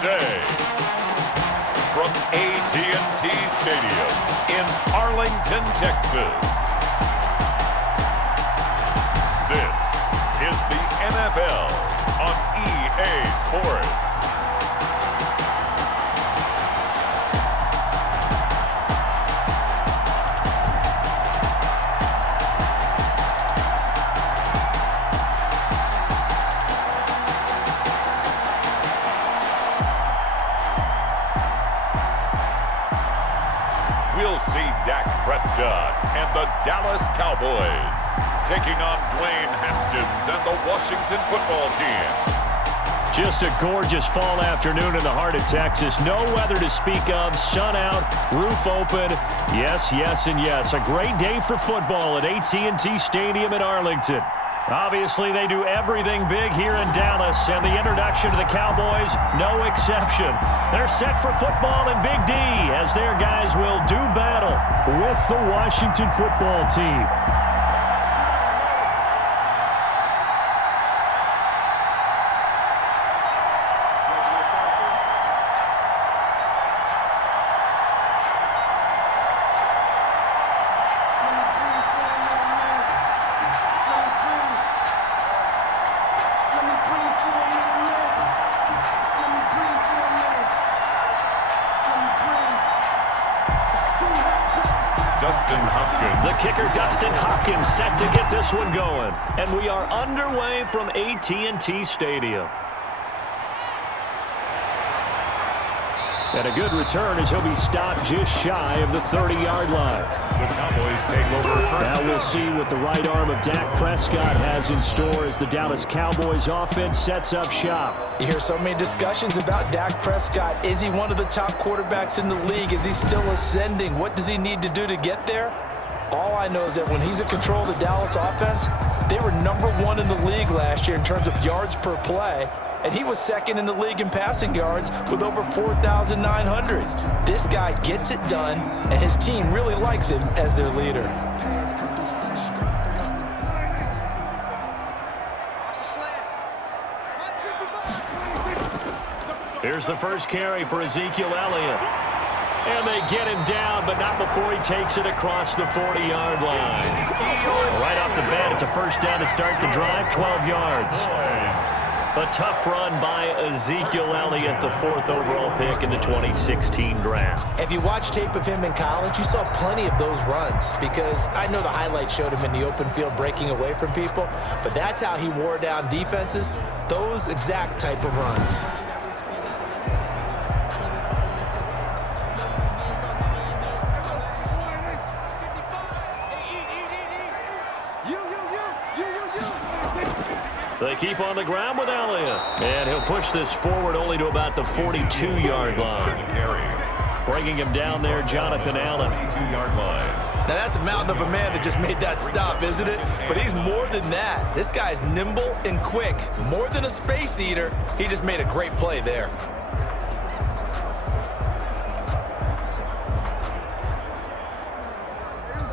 today, from AT&T Stadium in Arlington, Texas, this is the NFL on EA Sports. We'll see Dak Prescott and the Dallas Cowboys taking on Dwayne Haskins and the Washington football team. Just a gorgeous fall afternoon in the heart of Texas. No weather to speak of. Sun out, roof open. Yes, yes, and yes. A great day for football at AT&T Stadium in Arlington. Obviously, they do everything big here in Dallas, and the introduction to the Cowboys, no exception. They're set for football in Big D, as their guys will do battle with the Washington football team. The kicker, Dustin Hopkins, set to get this one going. And we are underway from AT&T Stadium. And a good return as he'll be stopped just shy of the 30-yard line. The Cowboys take over first. Now we'll see what the right arm of Dak Prescott has in store as the Dallas Cowboys offense sets up shop. You hear so many discussions about Dak Prescott. Is he one of the top quarterbacks in the league? Is he still ascending? What does he need to do to get there? All I know is that when he's in control of the Dallas offense, they were #1 in the league last year in terms of yards per play, and he was second in the league in passing yards with over 4,900. This guy gets it done, and his team really likes him as their leader. Here's the first carry for Ezekiel Elliott. And they get him down, but not before he takes it across the 40-yard line. Right off the bat, it's a first down to start the drive, 12 yards. A tough run by Ezekiel Elliott, the 4th overall pick in the 2016 draft. If you watch tape of him in college, you saw plenty of those runs, because I know the highlights showed him in the open field breaking away from people, but that's how he wore down defenses, those exact type of runs. They keep on the ground with Elliott. And he'll push this forward only to about the 42-yard line. Bringing him down there, Jonathan Allen. 42-yard line. Now that's a mountain of a man that just made that stop, isn't it? But he's more than that. This guy's nimble and quick. More than a space eater, he just made a great play there.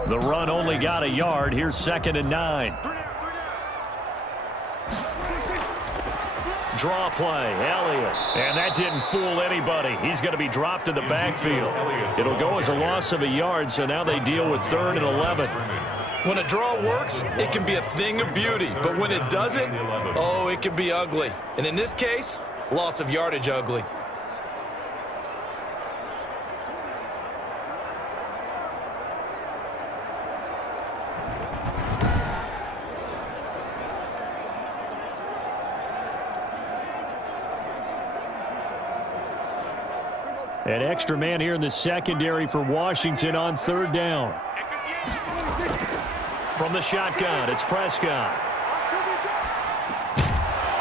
The run only got a yard. Here's 2nd and 9. Draw play, Elliott. And that didn't fool anybody. He's going to be dropped in the backfield. It'll go as a loss of a yard, so now they deal with 3rd and 11. When a draw works, it can be a thing of beauty. But when it doesn't, oh, it can be ugly. And in this case, loss of yardage ugly. An extra man here in the secondary for Washington on 3rd down. From the shotgun, it's Prescott.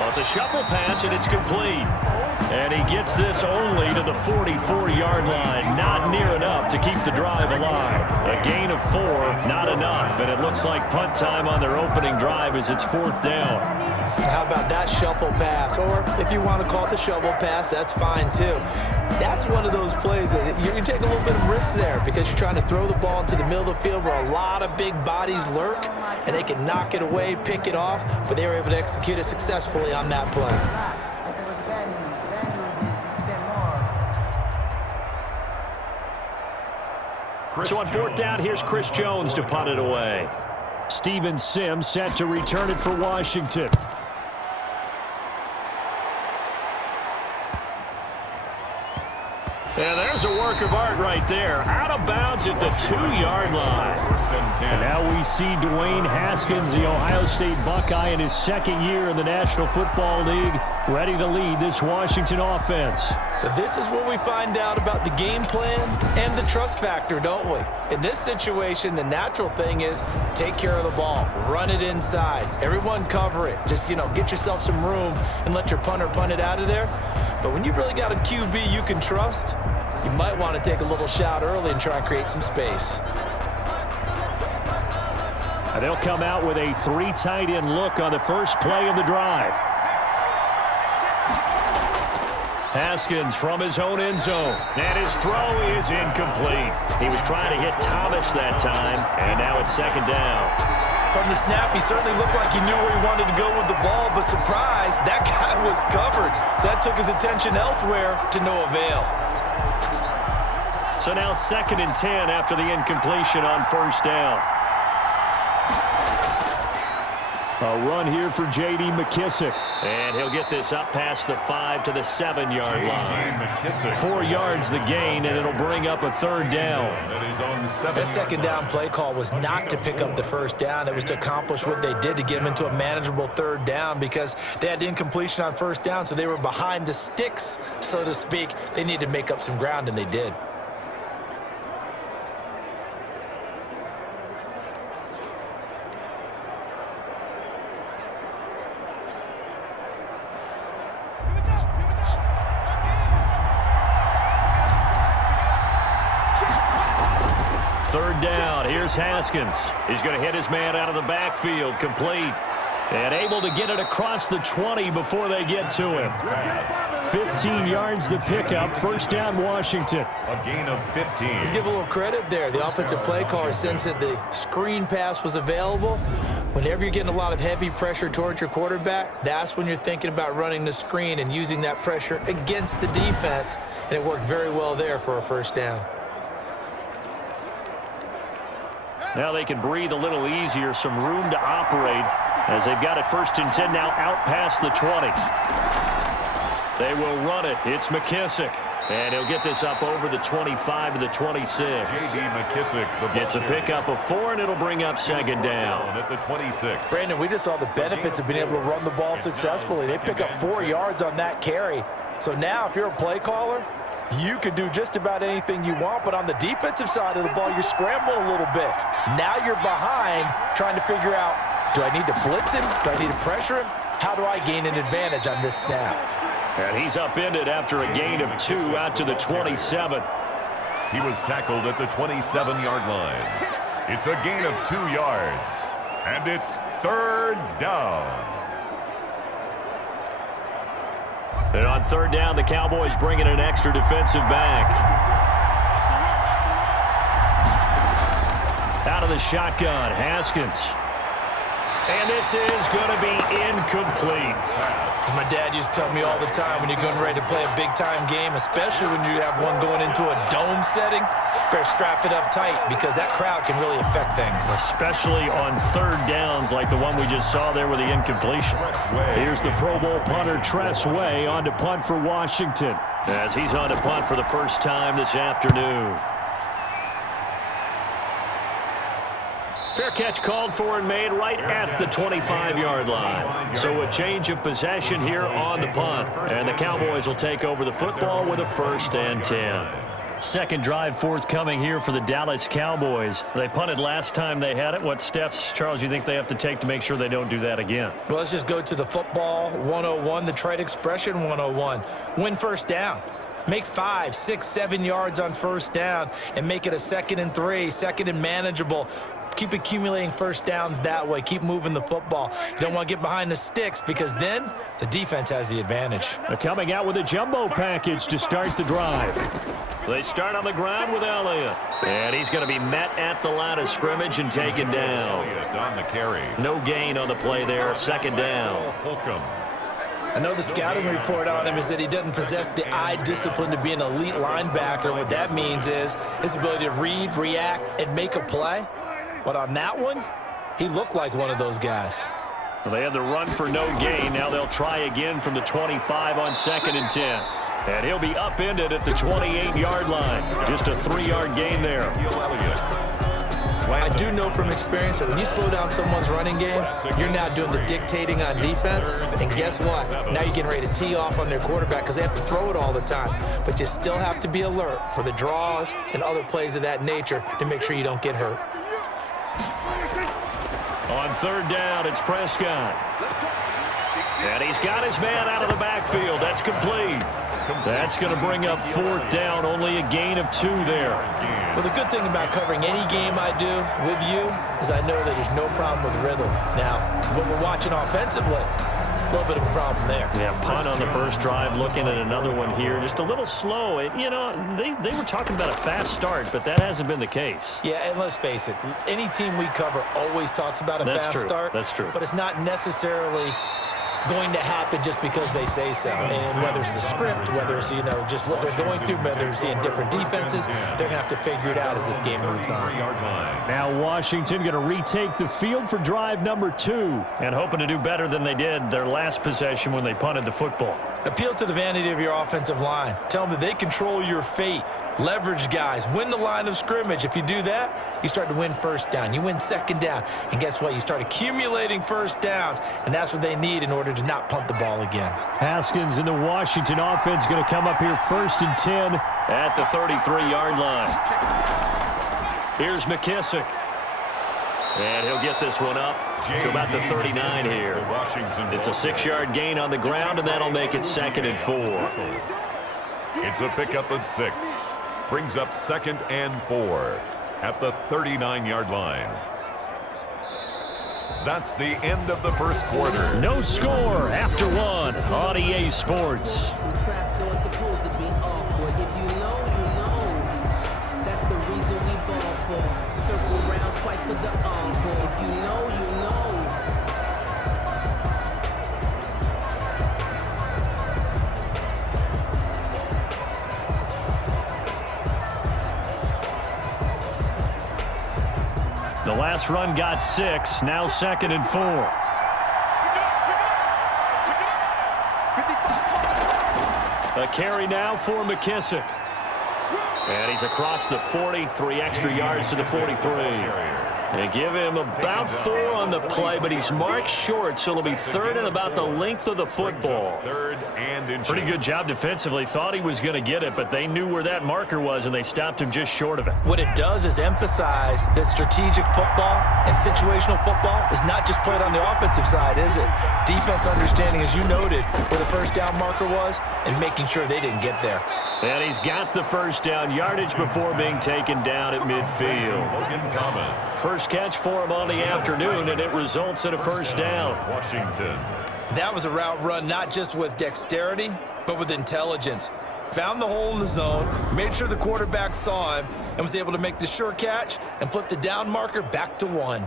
Well, it's a shuffle pass, and it's complete. And he gets this only to the 44-yard line. Not near enough to keep the drive alive. A gain of 4, not enough. And it looks like punt time on their opening drive as it's 4th down. How about that shuffle pass? Or if you want to call it the shovel pass, that's fine too. That's one of those plays that you take a little bit of risk there because you're trying to throw the ball into the middle of the field where a lot of big bodies lurk, and they can knock it away, pick it off, but they were able to execute it successfully on that play. So on fourth down, here's Chris Jones to punt it away. Steven Sims set to return it for Washington. And there's a work of art right there. Out of bounds at the 2-yard line. And now we see Dwayne Haskins, the Ohio State Buckeye, in his second year in the National Football League, ready to lead this Washington offense. So this is where we find out about the game plan and the trust factor, don't we? In this situation, the natural thing is take care of the ball, run it inside. Everyone cover it. Just, get yourself some room and let your punter punt it out of there. But when you really got a QB you can trust, you might want to take a little shot early and try and create some space. And they'll come out with a 3 tight end look on the first play of the drive. Haskins from his own end zone. And his throw is incomplete. He was trying to hit Thomas that time, and now it's second down. From the snap, he certainly looked like he knew where he wanted to go with the ball, but surprise, that guy was covered. So that took his attention elsewhere to no avail. So now 2nd and 10 after the incompletion on first down. A run here for J.D. McKissick. And he'll get this up past the 5 to the 7-yard line. 4 yards the gain, and it'll bring up a 3rd down. That second down play call was not to pick up the first down. It was to accomplish what they did to get them into a manageable 3rd down because they had incompletion on first down, so they were behind the sticks, so to speak. They needed to make up some ground, and they did. Third down, here's Haskins. He's going to hit his man out of the backfield, complete. And able to get it across the 20 before they get to him. 15 yards the pickup, first down Washington. A gain of 15. Let's give a little credit there. The offensive play caller sensed that the screen pass was available. Whenever you're getting a lot of heavy pressure towards your quarterback, that's when you're thinking about running the screen and using that pressure against the defense. And it worked very well there for a first down. Now they can breathe a little easier, some room to operate as they've got it 1st and 10 now out past the 20. They will run it. It's McKissick. And he'll get this up over the 25 to the 26. J.D. McKissick. It's a pickup of 4, and it'll bring up 2nd down. At the 26. Brandon, we just saw the benefits of being able to run the ball successfully. They pick up 4 yards on that carry. So now if you're a play caller, you can do just about anything you want, but on the defensive side of the ball, you're scrambling a little bit. Now you're behind trying to figure out, do I need to blitz him? Do I need to pressure him? How do I gain an advantage on this snap? And he's upended after a gain of 2 out to the 27. He was tackled at the 27-yard line. It's a gain of 2 yards, and it's 3rd down. And on 3rd down, the Cowboys bring in an extra defensive back. Out of the shotgun, Haskins. And this is going to be incomplete. As my dad used to tell me all the time, when you're getting ready to play a big-time game, especially when you have one going into a dome setting, better strap it up tight because that crowd can really affect things. Especially on 3rd downs like the one we just saw there with the incompletion. Here's the Pro Bowl punter, Tress Way, on to punt for Washington as he's on to punt for the first time this afternoon. Fair catch called for and made right at the 25-yard line. So a change of possession here on the punt. And the Cowboys will take over the football with a 1st and 10. Second drive forthcoming here for the Dallas Cowboys. They punted last time they had it. What steps, Charles, you think they have to take to make sure they don't do that again? Well, let's just go to the football 101, the trade expression 101. Win first down. Make 5, 6, 7 yards on first down and make it a 2nd and 3, 2nd and manageable. Keep accumulating first downs that way. Keep moving the football. You don't want to get behind the sticks because then the defense has the advantage. They're coming out with a jumbo package to start the drive. They start on the ground with Elliott. And he's going to be met at the line of scrimmage and taken down. On the carry. No gain on the play there. 2nd down. Holcomb. I know the scouting report on him is that he doesn't possess the eye discipline to be an elite linebacker. What that means is his ability to read, react, and make a play. But on that one, he looked like one of those guys. Well, they had the run for no gain. Now they'll try again from the 25 on 2nd and 10. And he'll be upended at the 28-yard line. Just a 3-yard gain there. I do know from experience that when you slow down someone's running game, you're now doing the dictating on defense. And guess what? Now you're getting ready to tee off on their quarterback because they have to throw it all the time. But you still have to be alert for the draws and other plays of that nature to make sure you don't get hurt. On 3rd down, it's Prescott. And he's got his man out of the backfield. That's complete. That's going to bring up 4th down, only a gain of 2 there. Well, the good thing about covering any game I do with you is I know that there's no problem with rhythm. Now, when we're watching offensively, a little bit of a problem there. Yeah, punt on the first drive, looking at another one here. Just a little slow. They were talking about a fast start, but that hasn't been the case. Yeah, and let's face it, any team we cover always talks about a fast start. That's true. But it's not necessarily going to happen just because they say so. And whether it's the script, whether it's, just what they're going through, whether they're seeing different defenses, they're going to have to figure it out as this game moves on. Now Washington going to retake the field for drive number 2 and hoping to do better than they did their last possession when they punted the football. Appeal to the vanity of your offensive line. Tell them that they control your fate. Leverage guys. Win the line of scrimmage. If you do that, you start to win 1st down. You win 2nd down. And guess what? You start accumulating 1st downs. And that's what they need in order to not punt the ball again. Haskins and the Washington offense going to come up here 1st and 10 at the 33-yard line. Here's McKissick. And he'll get this one up to about the 39 here. It's a 6-yard gain on the ground, and that'll make it 2nd and 4. It's a pickup of 6. Brings up 2nd and 4 at the 39-yard line. That's the end of the first quarter. No score after 1 on EA Sports. The last run got 6, now 2nd and 4. A carry now for McKissick. And he's across the 40, 3 extra yards to the 43. They give him about 4 on the play, but he's marked short, so it'll be 3rd and about the length of the football. Pretty good job defensively. Thought he was going to get it, but they knew where that marker was, and they stopped him just short of it. What it does is emphasize that strategic football and situational football is not just played on the offensive side, is it? Defense understanding, as you noted, where the 1st down marker was and making sure they didn't get there. And he's got the 1st down yardage before being taken down at midfield. First catch for him on the afternoon, and it results in a 1st down. Washington. That was a route run not just with dexterity, but with intelligence. Found the hole in the zone, made sure the quarterback saw him, and was able to make the sure catch and flip the down marker back to 1.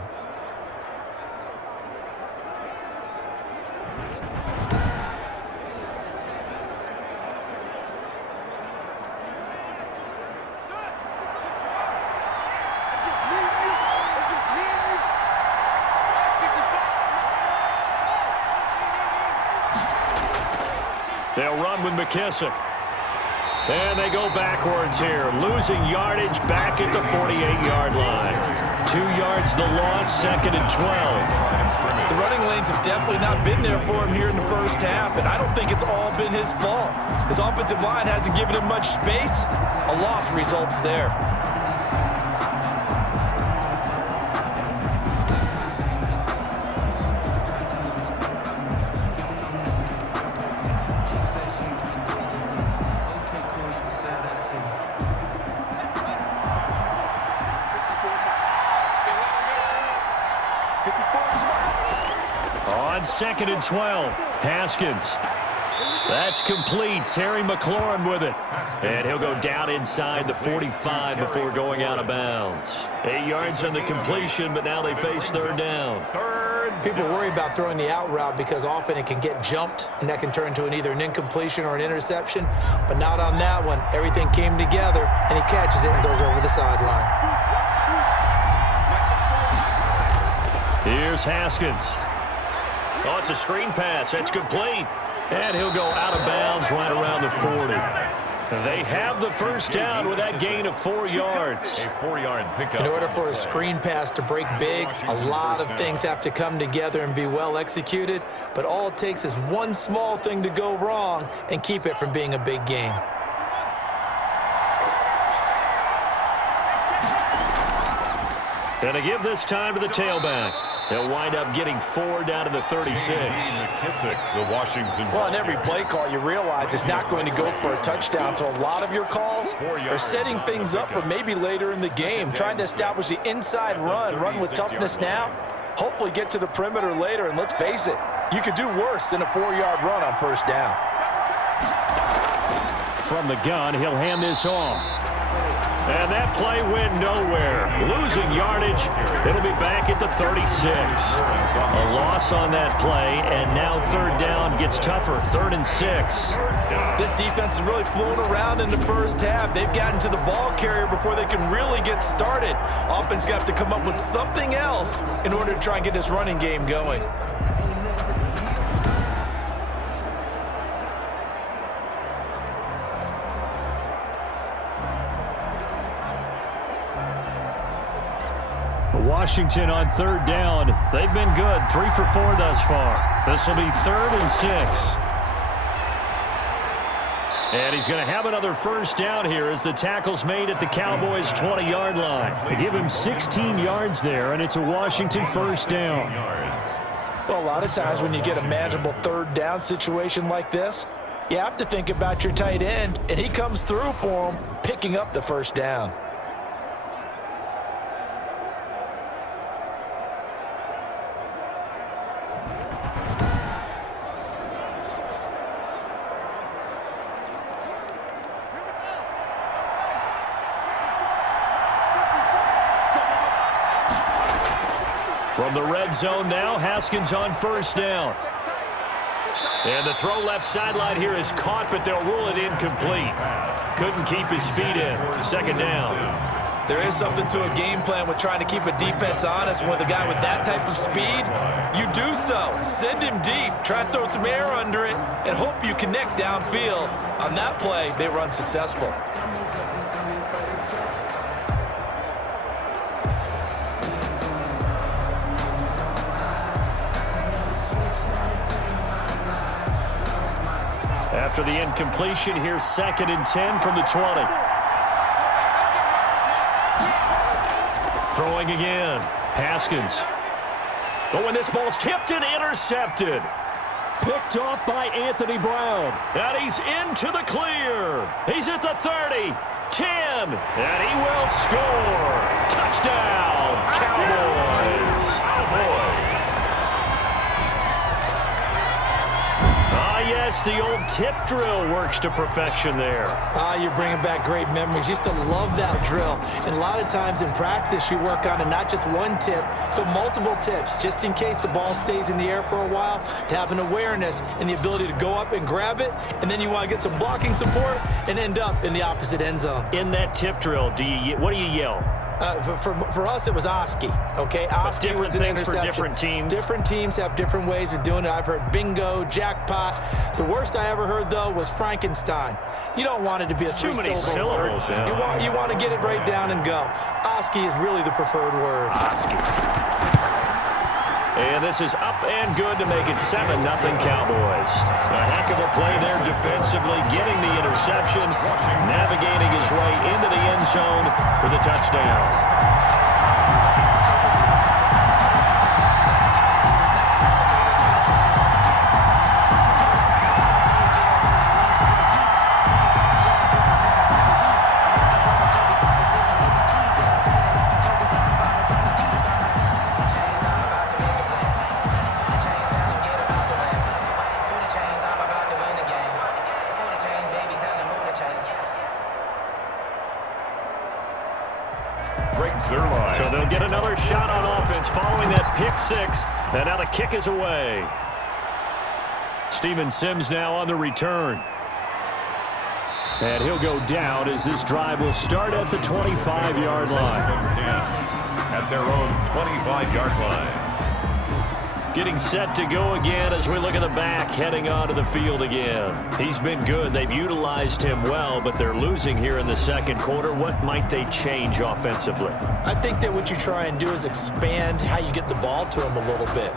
They'll run with McKissick. And they go backwards here, losing yardage back at the 48-yard line. 2 yards the loss, 2nd and 12. The running lanes have definitely not been there for him here in the 1st half, and I don't think it's all been his fault. His offensive line hasn't given him much space. A loss results there. On 2nd and 12, Haskins. That's complete. Terry McLaurin with it. And he'll go down inside the 45 before going out of bounds. 8 yards on the completion, but now they face 3rd down. 3rd people worry about throwing the out route because often it can get jumped, and that can turn into either an incompletion or an interception. But not on that one. Everything came together, and he catches it and goes over the sideline. Here's Haskins. Oh, it's a screen pass. That's complete. And he'll go out of bounds right around the 40. They have the first down with that gain of 4 yards. A 4-yard pickup. In order for a screen pass to break big, a lot of things have to come together and be well executed. But all it takes is one small thing to go wrong and keep it from being a big game. And to give this time to the tailback. They'll wind up getting 4 down to the 36. The Washington. Well, on every play call, you realize it's not going to go for a touchdown. So a lot of your calls are setting things up for maybe later in the game, trying to establish the inside run with toughness now, hopefully get to the perimeter later. And let's face it, you could do worse than a 4-yard run on first down. From the gun, he'll hand this off. And that play went nowhere. Losing yardage. It'll be back at the 36. A loss on that play, and now third down gets tougher. 3rd and 6. This defense has really flown around in the first half. They've gotten to the ball carrier before they can really get started. Offense going to have to come up with something else in order to try and get this running game going. Washington on third down. They've been good. 3 for 4 thus far. This will be 3rd and 6. And he's going to have another first down here as the tackle's made at the Cowboys' 20-yard line. They give him 16 yards there, and it's a Washington first down. Well, a lot of times when you get a manageable third down situation like this, you have to think about your tight end, and he comes through for him, picking up the first down. From the red zone now, Haskins on first down. And the throw left sideline here is caught, but they'll rule it incomplete. Couldn't keep his feet in. 2nd down. There is something to a game plan with trying to keep a defense honest. With a guy with that type of speed, you do so. Send him deep. Try and throw some air under it and hope you connect downfield. On that play, they were unsuccessful. After the incompletion, here's 2nd and 10 from the 20. Throwing again. Haskins. Oh, and this ball's tipped and intercepted. Picked off by Anthony Brown. And he's into the clear. He's at the 30, 10, and he will score. Touchdown, Cowboys. Yes, the old tip drill works to perfection there. You're bringing back great memories. Used to love that drill. And a lot of times in practice, you work on it, not just one tip, but multiple tips, just in case the ball stays in the air for a while, to have an awareness and the ability to go up and grab it, and then you want to get some blocking support and end up in the opposite end zone. In that tip drill, what do you yell? For us, it was Oski, okay? Oski was an interception. For different teams. Different teams have different ways of doing it. I've heard bingo, jackpot. The worst I ever heard, though, was Frankenstein. You don't want it to be a three-syllable word. Yeah. You want to get it right down and go. Oski is really the preferred word. Oski. And this is up and good to make it 7-0 Cowboys. A heck of a play there defensively, getting the interception, navigating his way into the end zone for the touchdown. Breaks their line. pick six, and now the kick is away. Steven Sims now on the return. And he'll go down as this drive will start at the 25-yard line. At their own 25-yard line. Getting set to go again as we look at the back heading onto the field again. He's been good. They've utilized him well, but they're losing here in the second quarter. What might they change offensively? I think that what you try and do is expand how you get the ball to him a little bit.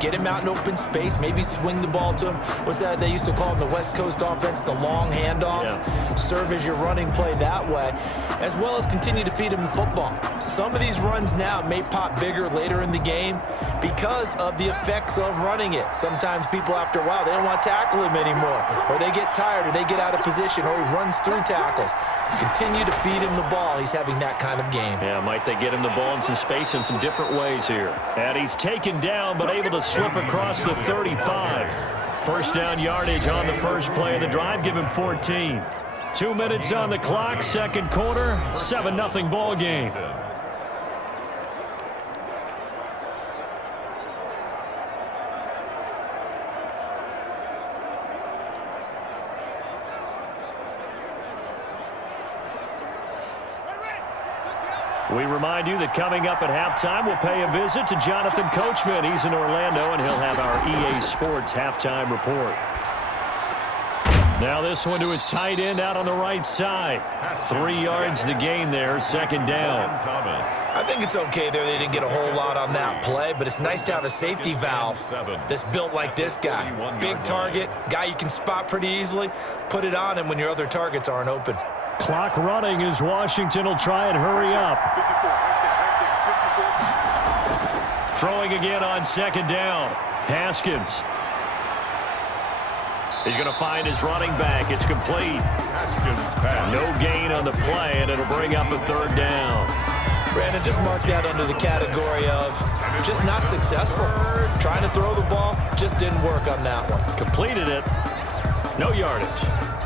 Get him out in open space, maybe swing the ball to him. What's that they used to call in the West Coast offense, the long handoff? Yeah. Serve as your running play that way, as well as continue to feed him the football. Some of these runs now may pop bigger later in the game because of the effects of running it. Sometimes people, after a while, they don't want to tackle him anymore, or they get tired, or they get out of position, or he runs through tackles. Continue to feed him the ball. He's having that kind of game. Yeah, might they get him the ball in some space in some different ways here. And he's taken down, but able to slip across the 35. First down yardage on the first play of the drive. Give him 14. 2 minutes on the clock, second quarter, 7-0 ball game. We remind you that coming up at halftime, we'll pay a visit to Jonathan Coachman. He's in Orlando, and he'll have our EA Sports halftime report. Now this one to his tight end out on the right side. 3 yards the gain there, second down. I think it's okay there. They didn't get a whole lot on that play, but it's nice to have a safety valve that's built like this guy. Big target, guy you can spot pretty easily. Put it on him when your other targets aren't open. Clock running as Washington will try and hurry up. Throwing again on second down. Haskins. He's going to find his running back. It's complete. No gain on the play, and it'll bring up a third down. Brandon, just mark that under the category of just not successful. Trying to throw the ball, just didn't work on that one. Completed it. No yardage.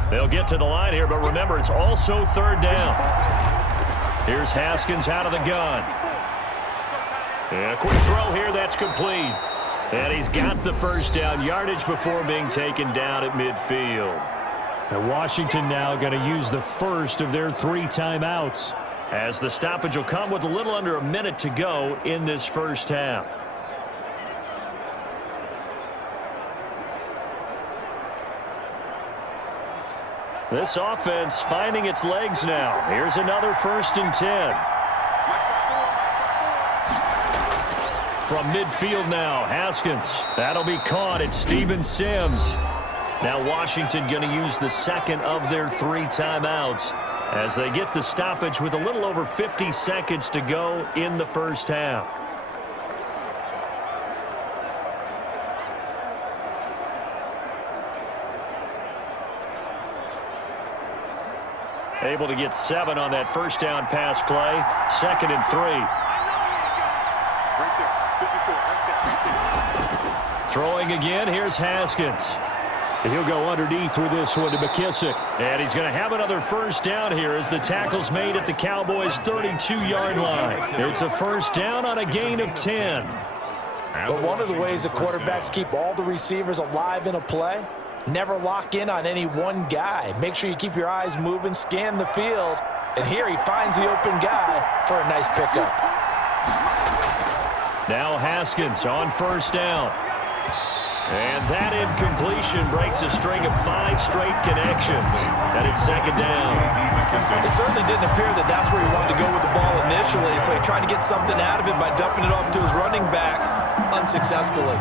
They'll get to the line here, but remember, it's also third down. Here's Haskins out of the gun. And a quick throw here, that's complete. And he's got the first down yardage before being taken down at midfield. And Washington now going to use the first of their 3 timeouts, as the stoppage will come with a little under a minute to go in this first half. This offense finding its legs now. Here's another 1st and 10. From midfield now, Haskins. That'll be caught. It's Steven Sims. Now Washington going to use the second of their 3 timeouts as they get the stoppage with a little over 50 seconds to go in the first half. Able to get 7 on that first down pass play. 2nd and 3. Throwing again, here's Haskins. And he'll go underneath with this one to McKissick. And he's going to have another first down here as the tackle's made at the Cowboys' 32-yard line. It's a first down on a gain of 10. But one of the ways the quarterbacks keep all the receivers alive in a play, never lock in on any one guy. Make sure you keep your eyes moving, scan the field. And here he finds the open guy for a nice pickup. Now Haskins on first down. And that incompletion breaks a string of 5 straight connections. And it's second down. It certainly didn't appear that that's where he wanted to go with the ball initially, so he tried to get something out of it by dumping it off to his running back unsuccessfully.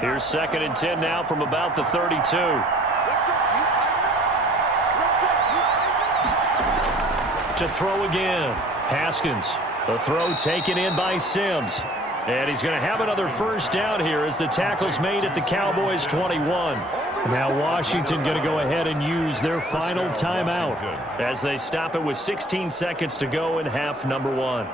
Here's 2nd and 10 now from about the 32. To throw again. Haskins. The throw taken in by Sims. And he's going to have another first down here as the tackle's made at the Cowboys' 21. Now Washington going to go ahead and use their final timeout as they stop it with 16 seconds to go in half number 1.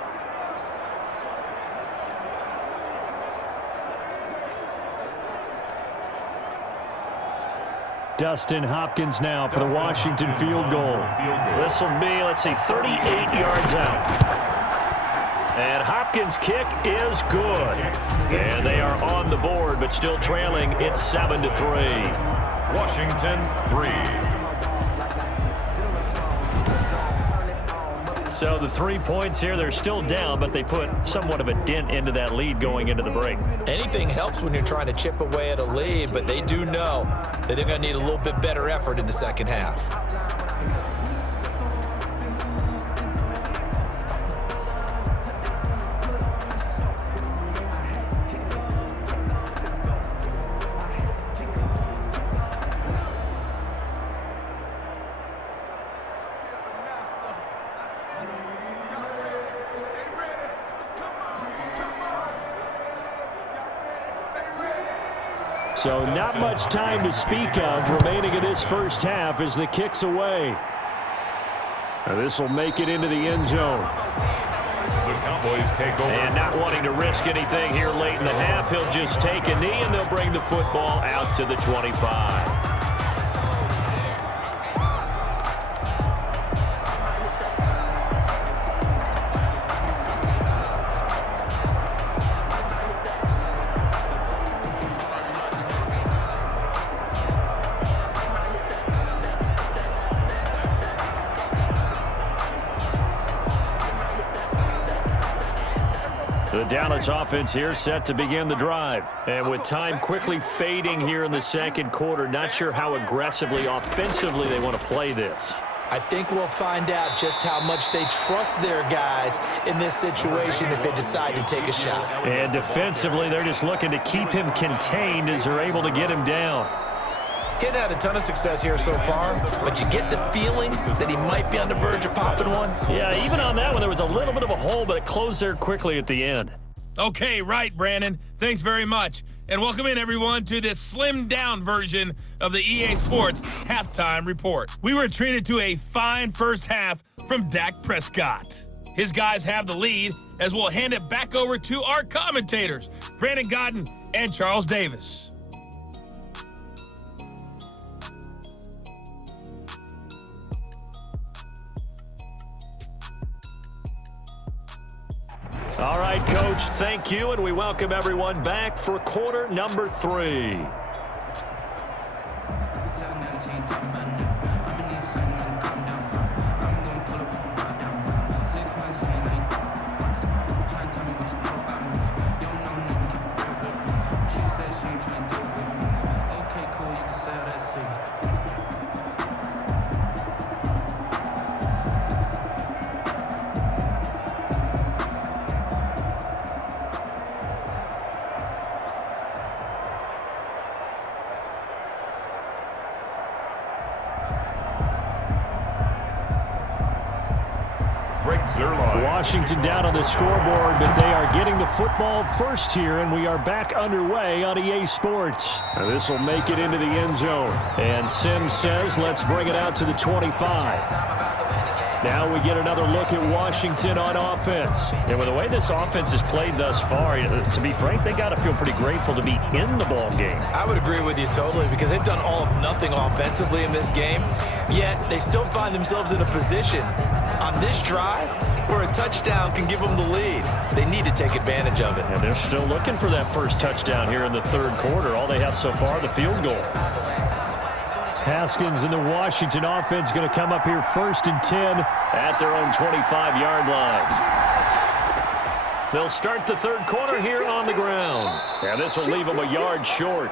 Dustin Hopkins now for the Washington field goal. This will be, let's see, 38 yards out. And Hopkins' kick is good. And they are on the board, but still trailing. It's 7-3. Washington 3. So the 3 points here, they're still down, but they put somewhat of a dent into that lead going into the break. Anything helps when you're trying to chip away at a lead, but they do know that they're going to need a little bit better effort in the second half. So not much time to speak of remaining in this first half as the kick's away. This will make it into the end zone. The Cowboys take over. And not wanting to risk anything here late in the half, he'll just take a knee and they'll bring the football out to the 25. The Dallas offense here set to begin the drive. And with time quickly fading here in the second quarter, not sure how aggressively, offensively they want to play this. I think we'll find out just how much they trust their guys in this situation if they decide to take a shot. And defensively, they're just looking to keep him contained as they're able to get him down. Getting had a ton of success here so far, but you get the feeling that he might be on the verge of popping one. Yeah, even on that one, there was a little bit of a hole, but it closed there quickly at the end. Okay, right, Brandon. Thanks very much. And welcome in, everyone, to this slimmed-down version of the EA Sports Halftime Report. We were treated to a fine first half from Dak Prescott. His guys have the lead, as we'll hand it back over to our commentators, Brandon Godden and Charles Davis. All right, Coach, thank you, and we welcome everyone back for quarter number 3. Washington down on the scoreboard, but they are getting the football first here, and we are back underway on EA Sports. This will make it into the end zone. And Sims says, let's bring it out to the 25. Now we get another look at Washington on offense. And with the way this offense has played thus far, to be frank, they got to feel pretty grateful to be in the ball game. I would agree with you totally because they've done all of nothing offensively in this game, yet they still find themselves in a position on this drive where a touchdown can give them the lead. They need to take advantage of it. And they're still looking for that first touchdown here in the third quarter. All they have so far, the field goal. Haskins and the Washington offense going to come up here 1st and 10 at their own 25-yard line. They'll start the third quarter here on the ground. And this will leave them a yard short.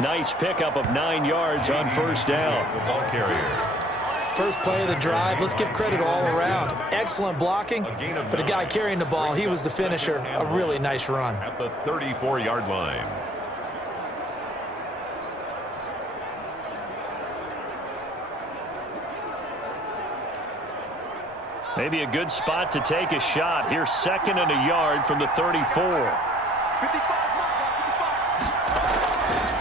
Nice pickup of 9 yards on first down. The ball carrier. First play of the drive, let's give credit all around. Excellent blocking, but the guy carrying the ball, he was the finisher. A really nice run. At the 34-yard line. Maybe a good spot to take a shot. Here's 2nd and a yard from the 34.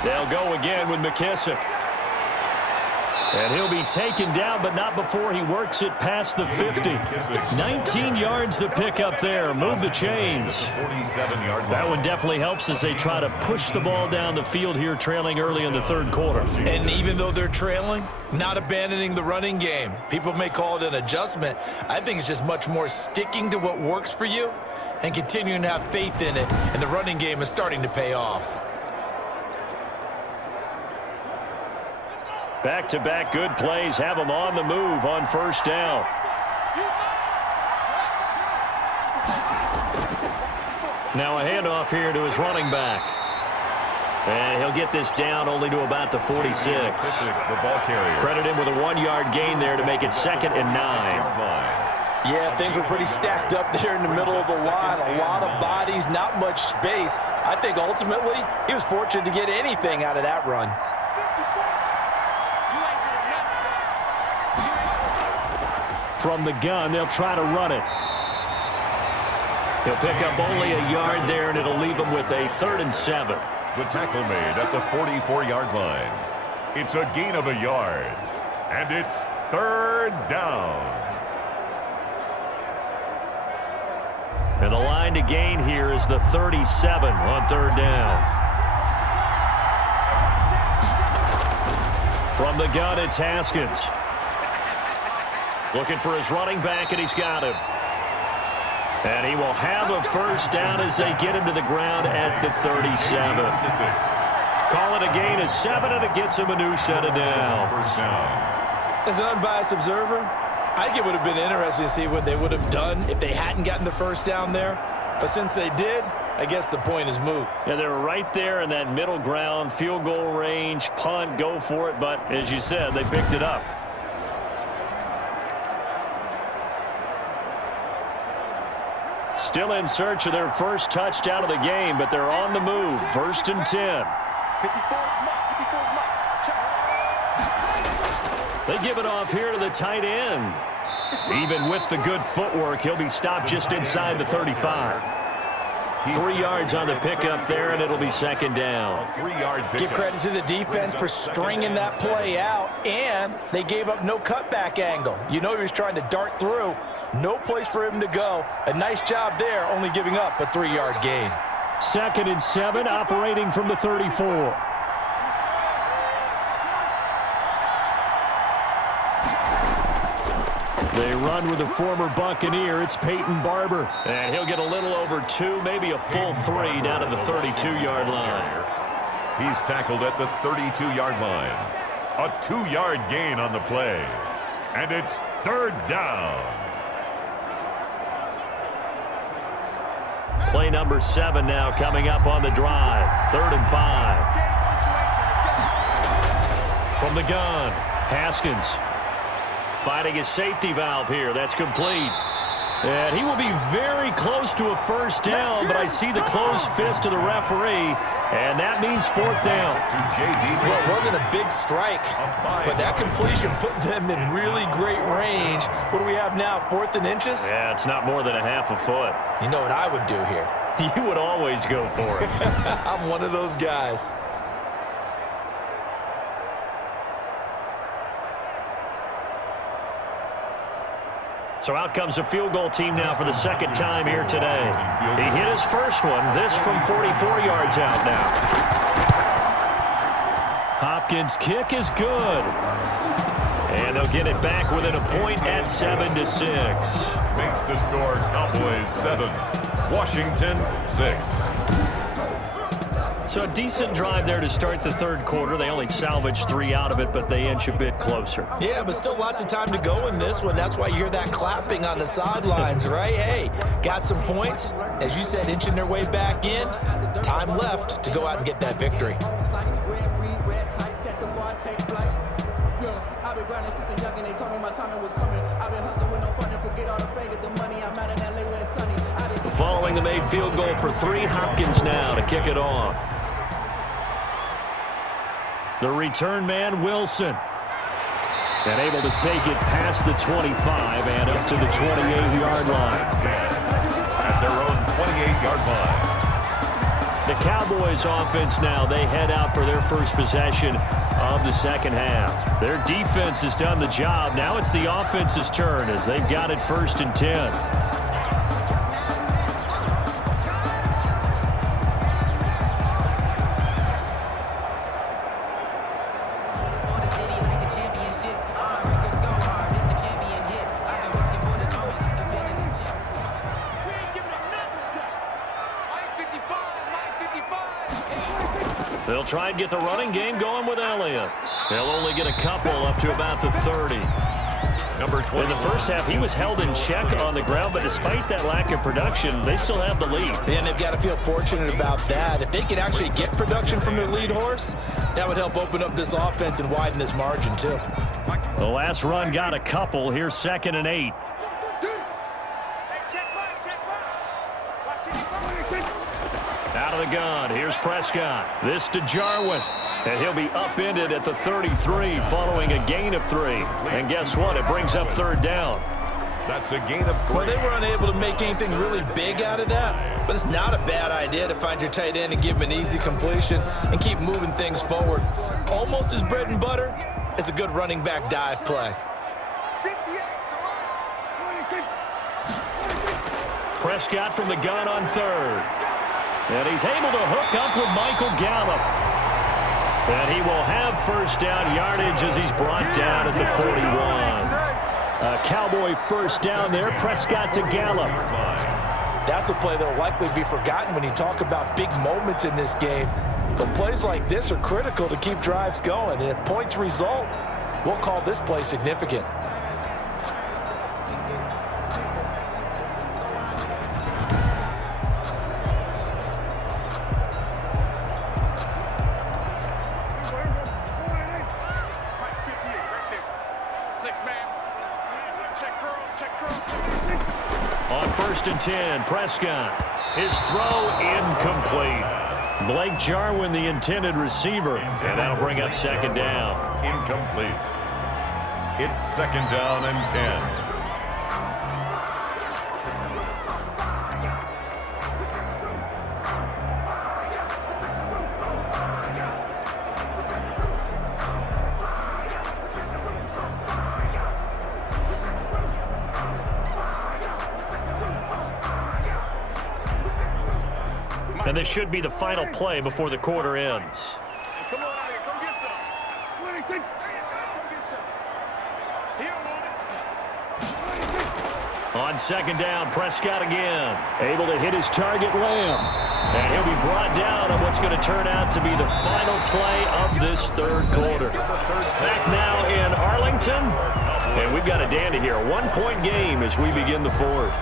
They'll go again with McKissick. And he'll be taken down, but not before he works it past the 50. 19 yards to pick up there. Move the chains. That one definitely helps as they try to push the ball down the field here, trailing early in the third quarter. And even though they're trailing, not abandoning the running game. People may call it an adjustment. I think it's just much more sticking to what works for you and continuing to have faith in it. And the running game is starting to pay off. Back-to-back good plays have him on the move on first down. Now a handoff here to his running back. And he'll get this down only to about the 46. Credit him with a 1-yard gain there to make it 2nd and 9. Yeah, things were pretty stacked up there in the middle of the line. A lot of bodies, not much space. I think ultimately he was fortunate to get anything out of that run. From the gun, they'll try to run it. He'll pick up only a yard there, and it'll leave him with a 3rd and 7. The tackle made at the 44-yard line. It's a gain of a yard, and it's 3rd down. And the line to gain here is the 37 on 3rd down. From the gun, it's Haskins. Looking for his running back, and he's got him. And he will have a first down as they get him to the ground at the 37. Call it a gain of 7, and it gets him a new set of downs. As an unbiased observer, I think it would have been interesting to see what they would have done if they hadn't gotten the first down there. But since they did, I guess the point is moot. Yeah, they're right there in that middle ground, field goal range, punt, go for it. But as you said, they picked it up. Still in search of their first touchdown of the game, but they're on the move. 1st and 10. They give it off here to the tight end. Even with the good footwork, he'll be stopped just inside the 35. 3 yards on the pickup there, and it'll be 2nd down. Give credit to the defense for stringing that play out, and they gave up no cutback angle. You know he was trying to dart through. No place for him to go. A nice job there, only giving up a 3-yard gain. 2nd and 7, operating from the 34. They run with a former Buccaneer. It's Peyton Barber. And he'll get a little over 2, maybe a full 3 down to the 32-yard line. He's tackled at the 32-yard line. A 2-yard gain on the play. And it's 3rd down. Play number 7 now coming up on the drive. 3rd and 5. From the gun, Haskins finding his safety valve here. That's complete. And he will be very close to a first down, but I see the closed fist of the referee, and that means 4th down. Well, it wasn't a big strike, but that completion put them in really great range. What do we have now, 4th and inches? Yeah, it's not more than a half a foot. You know what I would do here? You would always go for it. I'm one of those guys. So out comes a field goal team now for the 2nd time here today. He hit his first one, this from 44 yards out now. Hopkins' kick is good. And they'll get it back within a point at 7-6. Makes the score Cowboys 7, Washington 6. So a decent drive there to start the 3rd quarter. They only salvaged 3 out of it, but they inch a bit closer. Yeah, but still lots of time to go in this one. That's why you hear that clapping on the sidelines, right? Hey, got some points. As you said, inching their way back in. Time left to go out and get that victory. Following the made field goal for 3, Hopkins now to kick it off. The return man, Wilson. And able to take it past the 25 and up to the 28-yard line. At their own 28-yard line. The Cowboys offense now, they head out for their first possession of the second half. Their defense has done the job. Now it's the offense's turn as they've got it 1st and 10. They'll try and get the running game going with Elliott. They'll only get a couple up to about the 30. In the first half, he was held in check on the ground, but despite that lack of production, they still have the lead. And they've got to feel fortunate about that. If they can actually get production from their lead horse, that would help open up this offense and widen this margin, too. The last run got a couple. Here's 2nd and 8. Out of the gun. Here's Prescott. This to Jarwin. And he'll be upended at the 33 following a gain of 3. And guess what? It brings up 3rd down. That's a gain of 3. Well, they were unable to make anything really big out of that, but it's not a bad idea to find your tight end and give him an easy completion and keep moving things forward. Almost as bread and butter as a good running back dive play. Prescott from the gun on 3rd. And he's able to hook up with Michael Gallup. And he will have 1st down yardage as he's brought down at the 41. A Cowboy 1st down there. Prescott to Gallup. That's a play that will likely be forgotten when you talk about big moments in this game. But plays like this are critical to keep drives going. And if points result, we'll call this play significant. On 1st and 10, Prescott. His throw incomplete. Blake Jarwin, the intended receiver. And that'll bring up 2nd down. Incomplete. It's 2nd down and 10. And this should be the final play before the quarter ends. Come on out here, come get some. Come get some. Here, on 2nd down, Prescott again. Able to hit his target, Lamb. And he'll be brought down on what's going to turn out to be the final play of this 3rd quarter. Back now in Arlington. And we've got a dandy here. A 1-point game as we begin the 4th.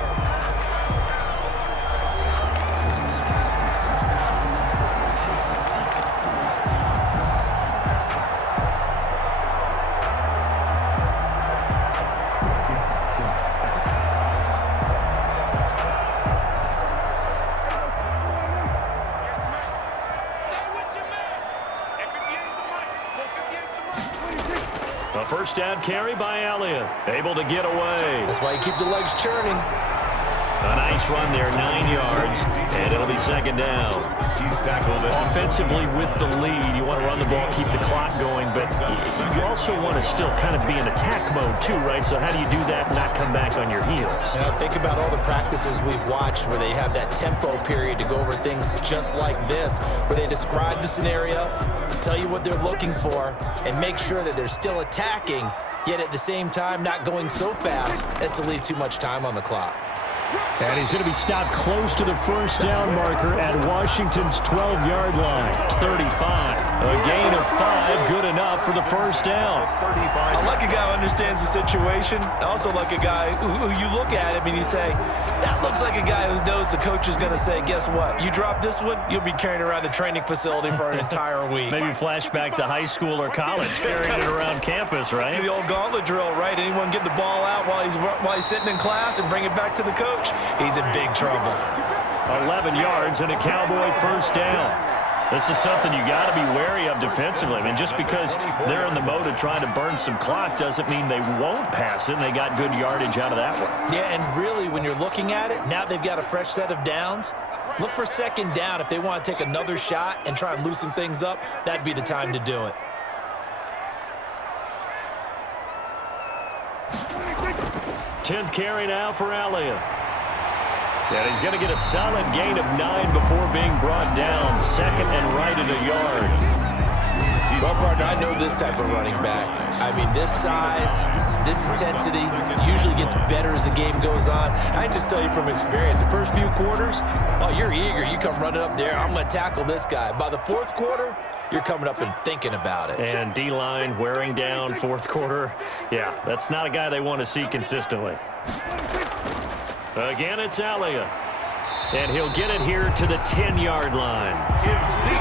A 1st down carry by Elliott. Able to get away. That's why you keep the legs churning. A nice run there, 9 yards, and it'll be 2nd down. He's tackled it. Offensively with the lead, you want to run the ball, keep the clock going, but you also want to still kind of be in attack mode too, right? So how do you do that and not come back on your heels? Now, think about all the practices we've watched where they have that tempo period to go over things just like this, where they describe the scenario, tell you what they're looking for, and make sure that they're still attacking, yet at the same time not going so fast as to leave too much time on the clock. And he's going to be stopped close to the 1st down marker at Washington's 12-yard line. It's 35. A gain of 5, good enough for the 1st down. I like a guy who understands the situation. I also like a guy who you look at him and you say, that looks like a guy who knows the coach is going to say, guess what? You drop this one, you'll be carrying around the training facility for an entire week. Maybe flashback to high school or college, carrying it around campus, right? The old gauntlet drill, right? Anyone get the ball out while he's sitting in class and bring it back to the coach? He's in big trouble. 11 yards and a Cowboy 1st down. This is something you got to be wary of defensively. I mean, just because they're in the mode of trying to burn some clock doesn't mean they won't pass it, and they got good yardage out of that one. Yeah, and really, when you're looking at it, now they've got a fresh set of downs. Look for second down. If they want to take another shot and try and loosen things up, that'd be the time to do it. Tenth carry now for Elliott. And he's going to get a solid gain of 9 before being brought down. Second and right at a yard. Well, partner, I know this type of running back. I mean, this size, this intensity usually gets better as the game goes on. I just tell you from experience, the first few quarters, oh, you're eager. You come running up there, I'm going to tackle this guy. By the fourth quarter, you're coming up and thinking about it. And D-line wearing down fourth quarter. Yeah, that's not a guy they want to see consistently. Again, it's Elliott. And he'll get it here to the 10-yard line.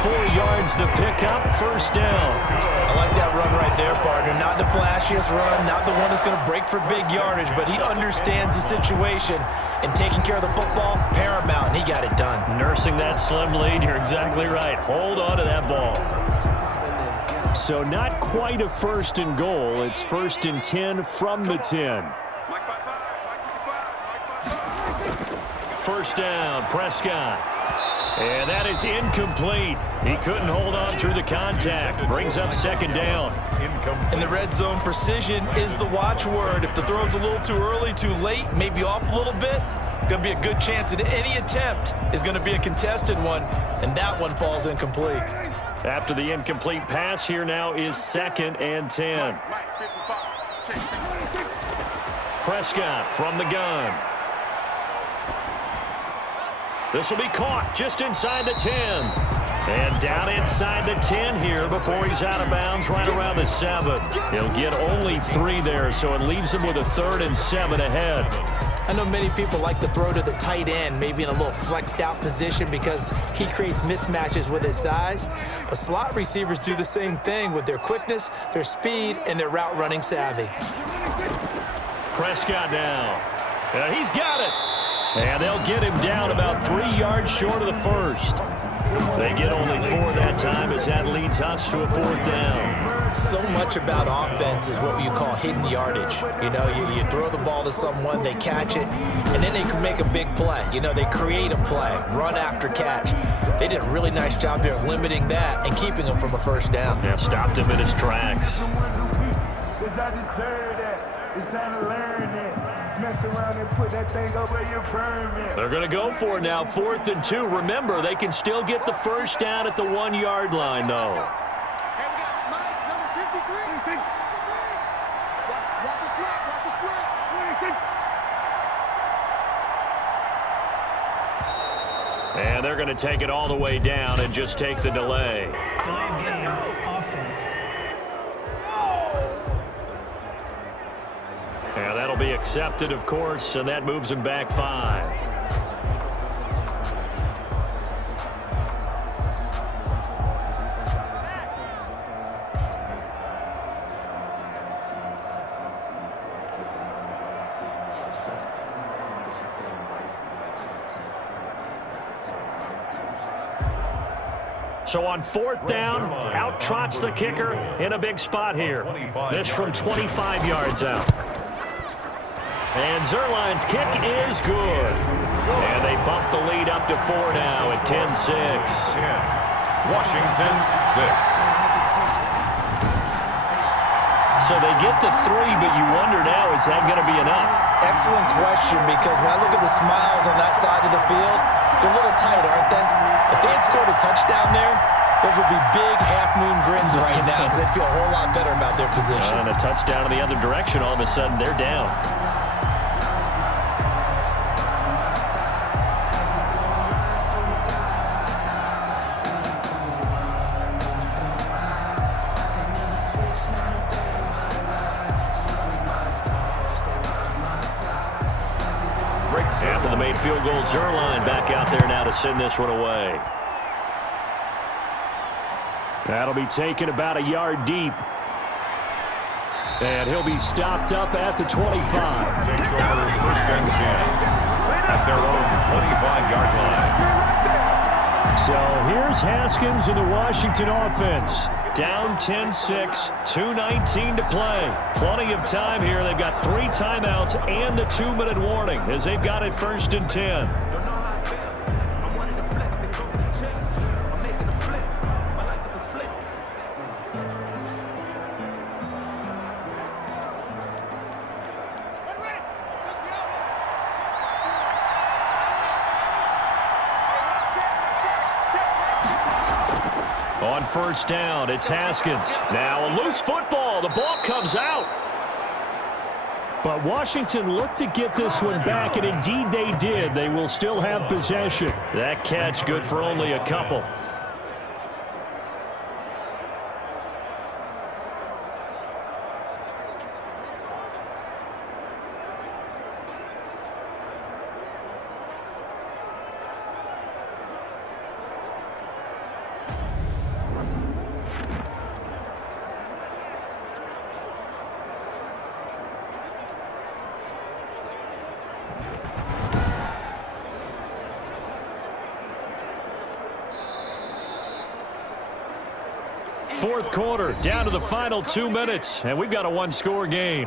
4 yards the pickup, first down. I like that run right there, partner. Not the flashiest run, not the one that's going to break for big yardage, but he understands the situation, and taking care of the football, paramount, and he got it done. Nursing that slim lead, you're exactly right. Hold on to that ball. So not quite a first and goal. It's first and 10 from the 10. First down, Prescott. And that is incomplete. He couldn't hold on through the contact. Brings up second down. In the red zone, precision is the watchword. If the throw's a little too early, too late, maybe off a little bit, going to be a good chance that any attempt is going to be a contested one, and that one falls incomplete. After the incomplete pass, here now is second and 10. Prescott from the gun. This will be caught just inside the 10. And down inside the 10 here before he's out of bounds right around the 7. He'll get only 3 there, so it leaves him with a 3rd and 7 ahead. I know many people like to throw to the tight end, maybe in a little flexed out position because he creates mismatches with his size. But slot receivers do the same thing with their quickness, their speed, and their route running savvy. Prescott now. And he's got it. And they'll get him down about 3 yards short of the first. They get only 4 that time as that leads us to a 4th down. So much about offense is what you call hidden yardage. You know, you throw the ball to someone, they catch it, and then they can make a big play. You know, they create a play, run after catch. They did a really nice job there of limiting that and keeping him from a first down. Yeah, stopped him in his tracks. It's time to learn it. Mess around and put that thing over your permit. They're going to go for it now, 4th and 2. Remember, they can still get the first down at the 1-yard line, though. Hey, we got Mike, number 53. Watch your slap, watch your slap. And they're going to take it all the way down and just take the delay. Delay of game, offense. Yeah, that'll be accepted, of course, and that moves him back 5. So on 4th down, out trots the kicker in a big spot here. This from 25 yards out. And Zerline's kick is good. And they bump the lead up to 4 now at 10-6. Washington 6. So they get to 3, but you wonder now, is that going to be enough? Excellent question, because when I look at the smiles on that side of the field, they're a little tight, aren't they? If they had scored a touchdown there, those would be big half-moon grins right now because they'd feel a whole lot better about their position. And a touchdown in the other direction, all of a sudden they're down. After the made field goal, Zerline back out there now to send this one away. That'll be taken about a yard deep. And he'll be stopped up at the 25. Takes over 1st and 10 at their own 25-yard line. So here's Haskins in the Washington offense. Down 10-6, 2:19 to play. Plenty of time here. They've got 3 timeouts and the 2-minute warning as they've got it 1st and 10. On 1st down, it's Haskins. Now a loose football. The ball comes out. But Washington looked to get this one back, and indeed they did. They will still have possession. That catch good for only a couple. Fourth quarter, down to the final 2 minutes, and we've got a 1-score game.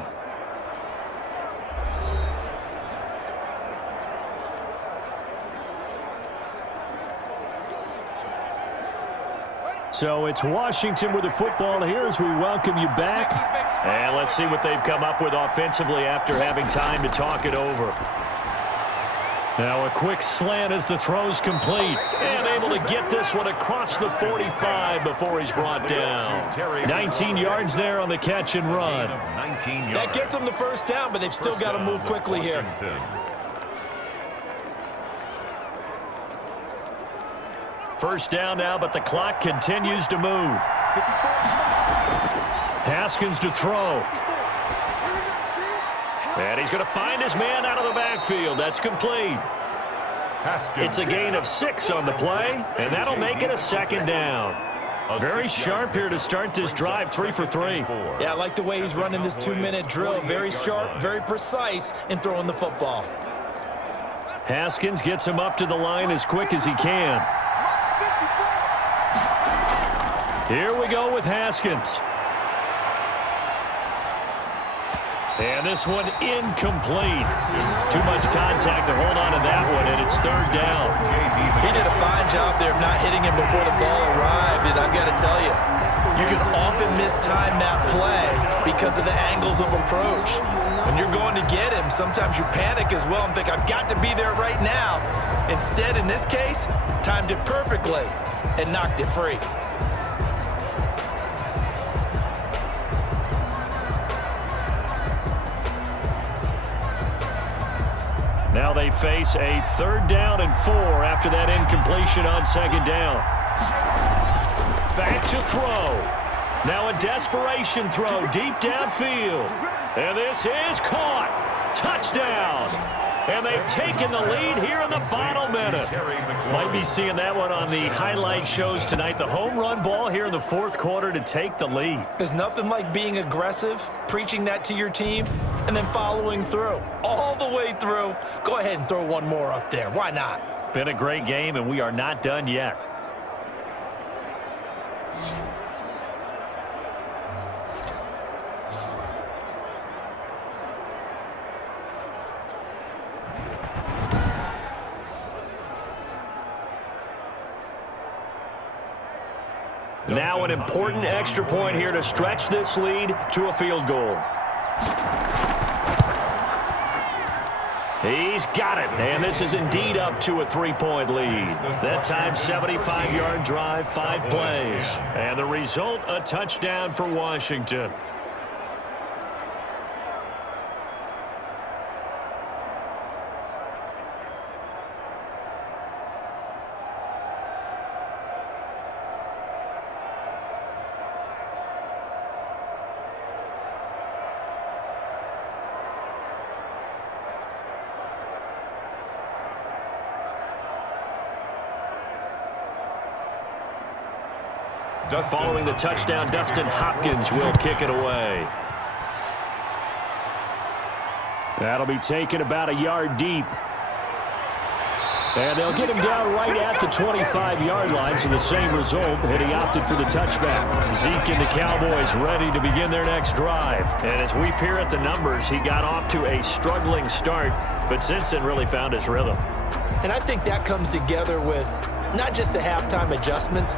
So it's Washington with the football here as we welcome you back. And let's see what they've come up with offensively after having time to talk it over. Now a quick slant as the throw's complete. And able to get this one across the 45 before he's brought down. 19 yards there on the catch and run. That gets them the 1st down, but they've still got to move quickly here. First down now, but the clock continues to move. Haskins to throw. And he's going to find his man out of the backfield. That's complete. It's a gain of 6 on the play, and that'll make it a 2nd down. Very sharp here to start this drive, 3 for 3. Yeah, I like the way he's running this 2-minute drill. Very sharp, very precise in throwing the football. Haskins gets him up to the line as quick as he can. Here we go with Haskins. And this one incomplete. Too much contact to hold on to that one, and it's 3rd down. He did a fine job there of not hitting him before the ball arrived, and I've got to tell you, you can often mistime that play because of the angles of approach. When you're going to get him, sometimes you panic as well and think, I've got to be there right now. Instead, in this case, timed it perfectly and knocked it free. Now they face a 3rd down and 4 after that incompletion on 2nd down. Back to throw. Now a desperation throw deep downfield. And this is caught. Touchdown. And they've taken the lead here in the final minute. Might be seeing that one on the highlight shows tonight. The home run ball here in the 4th quarter to take the lead. There's nothing like being aggressive, preaching that to your team, and then following through. All the way through. Go ahead and throw one more up there. Why not? Been a great game, and we are not done yet. Now an important extra point here to stretch this lead to a field goal. He's got it, and this is indeed up to a 3-point lead. That time, 75-yard drive, 5 plays. And the result, a touchdown for Washington. Following the touchdown, Dustin Hopkins will kick it away. That'll be taken about a yard deep. And they'll get him down right at the 25-yard line, so the same result, and he opted for the touchback. Zeke and the Cowboys ready to begin their next drive. And as we peer at the numbers, he got off to a struggling start, but since then really found his rhythm. And I think that comes together with not just the halftime adjustments,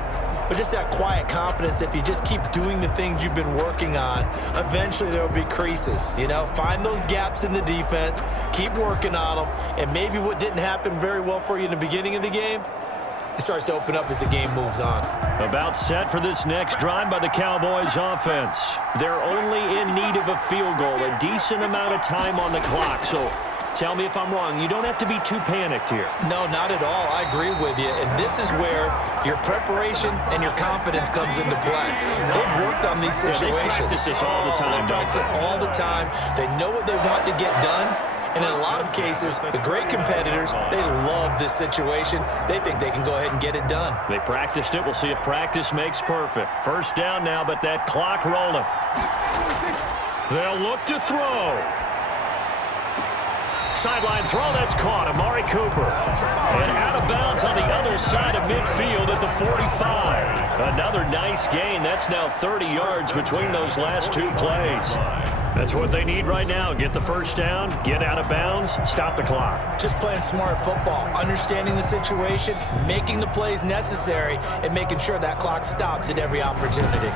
but just that quiet confidence. If you just keep doing the things you've been working on, eventually there will be creases. You know, find those gaps in the defense, keep working on them, and maybe what didn't happen very well for you in the beginning of the game, it starts to open up as the game moves on. About set for this next drive by the Cowboys offense. They're only in need of a field goal, a decent amount of time on the clock. So tell me if I'm wrong. You don't have to be too panicked here. No, not at all. I agree with you. And this is where your preparation and your confidence comes into play. They've worked on these situations. Yeah, they practice this all the time. They practice it all the time. They know what they want to get done. And in a lot of cases, the great competitors, they love this situation. They think they can go ahead and get it done. They practiced it. We'll see if practice makes perfect. First down now, but that clock rolling. They'll look to throw. Sideline throw, that's caught. Amari Cooper. And out of bounds on the other side of midfield at the 45. Another nice gain. That's now 30 yards between those last two plays. That's what they need right now. Get the first down, get out of bounds, stop the clock. Just playing smart football, understanding the situation, making the plays necessary, and making sure that clock stops at every opportunity.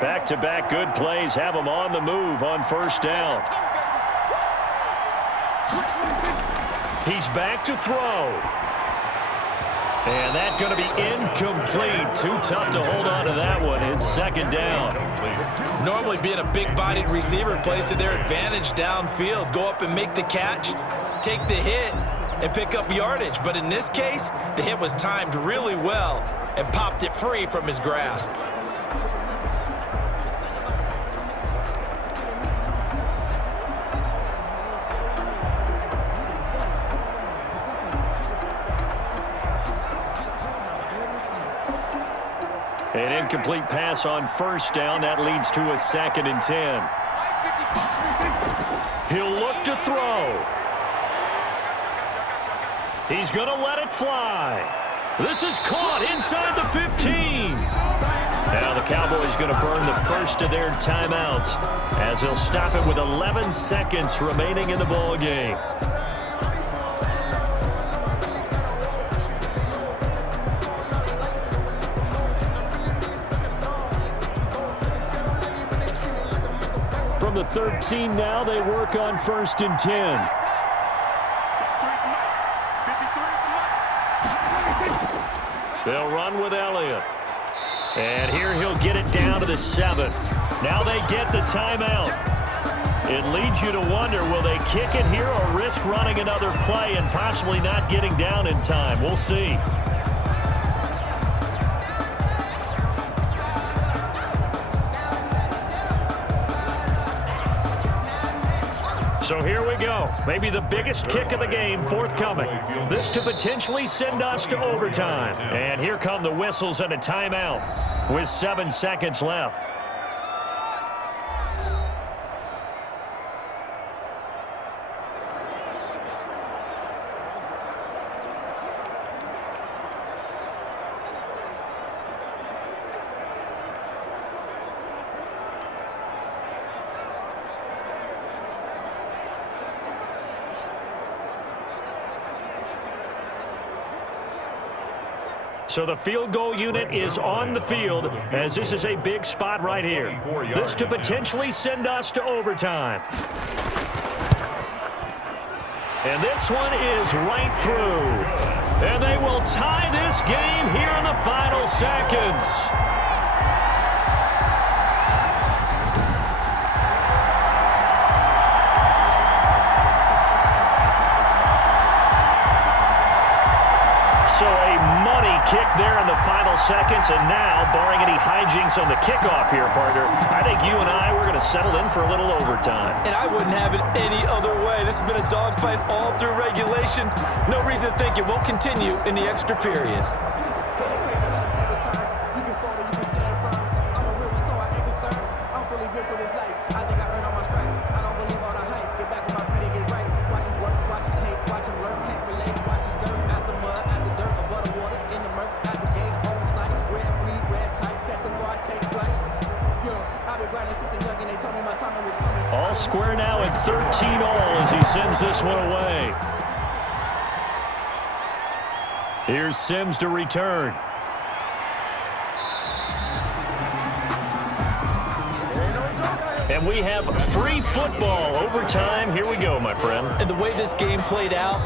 Back-to-back good plays have them on the move on first down. He's back to throw. And that's going to be incomplete. Too tough to hold on to that one. It's second down. Normally being a big-bodied receiver plays to their advantage downfield. Go up and make the catch, take the hit, and pick up yardage. But in this case, the hit was timed really well and popped it free from his grasp. An incomplete pass on first down. That leads to a 2nd and 10. He'll look to throw. He's going to let it fly. This is caught inside the 15. Now the Cowboys going to burn the first of their timeouts as they'll stop it with 11 seconds remaining in the ball game. From the 13 now, they work on 1st and 10. They'll run with Elliott. And here he'll get it down to the 7. Now they get the timeout. It leads you to wonder, will they kick it here or risk running another play and possibly not getting down in time? We'll see. So here we go. Maybe the biggest kick of the game forthcoming. This to potentially send us to overtime. And here come the whistles and a timeout with 7 seconds left. So the field goal unit is on the field as this is a big spot right here. This to potentially send us to overtime. And this one is right through. And they will tie this game here in the final seconds. So a money kick there in the final seconds, and now, barring any hijinks on the kickoff here, partner, I think you and I, we're going to settle in for a little overtime. And I wouldn't have it any other way. This has been a dogfight all through regulation. No reason to think it won't continue in the extra period. You can fall or you can stand firm. I'm a real one, so I ain't concerned. I'm fully built for this life. I think I earned all my stripes. All square now at 13 all as he sends this one away. Here's Sims to return. And we have free football overtime. Here we go, my friend. And the way this game played out,